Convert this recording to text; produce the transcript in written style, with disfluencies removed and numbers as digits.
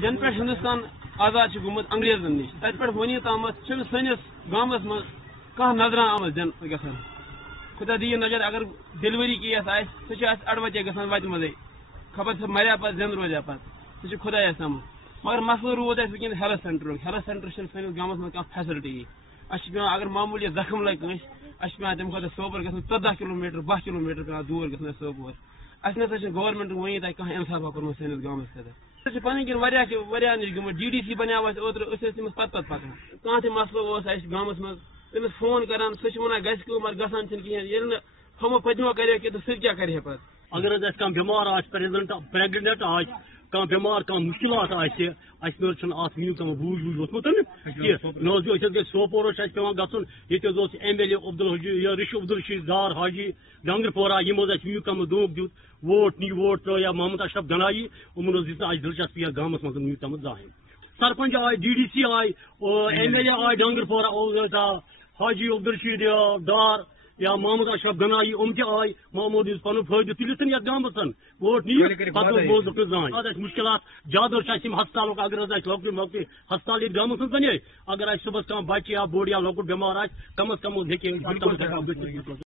جن پہ ہندوستان آزاد گومت انگریزن نش تت پہ ونی تام سنس گامس من کھانا نظران آمت دن گھان خدا دی نظر اگر ڈیلیوری کیس سہ اڑوتے گھان وتہ مزے خبر سہ مریا پہ زند روزیا پہ سہ خدایس تام مگر مسئلہ روز اس ونکین ہیلتھ سینٹر سنس گامس من کھانا فیسلٹی اس اگر معمولی زخم لگ کنس اس تمہ خاطر سوپور گھن 14 کلومیٹر 12 کلومیٹر پہ دور گھن سوپور اس نسا گورنمنٹ ونی تک کھانا انصافا کورمت سنس گامس خاطر پن کن واریاہ نش گمت ڈی ڈی سی بنیو اوتر تمس پتہ پکان کھانا تہ مسئلہ اس گامس من تمس فون کران سہ ونان گھس مگر گھان کہین یل ہمو پتمو کرے کہ سہ کیا کرے پتہ اگر کھانا بیمار پریگنٹ کھانا بیمار کھانا مشکلات ات ونیک بوجھ ووتمت نہ سوپور پیوان گھن یہ M L A Rishi Abdul Rashid Dar Haji ڈانگر پورہ یم ونیک دھوکہ دیت ووٹ نی ووٹ ترو یا محمد اشرف گنائی یمن دلچسپی گامس مز ونیک تام زاہن سرپنچ آئے ڈی ڈی سی آئے ایم ایل اے آئے ڈانگر پورہ حاجی عبدالرشید دار یا محمد اشرف گنائی تہ آئے محمود پن فائدہ تلت یتھ گامس ووٹ نی پتہ زان مشکلات زیادہ ہسپتال اگر لکٹ مکٹ ہسپتال یہ گامس من بنے اگر صبح کھانا بچہ یا بوڑ یا لکٹ بیمار کم از کم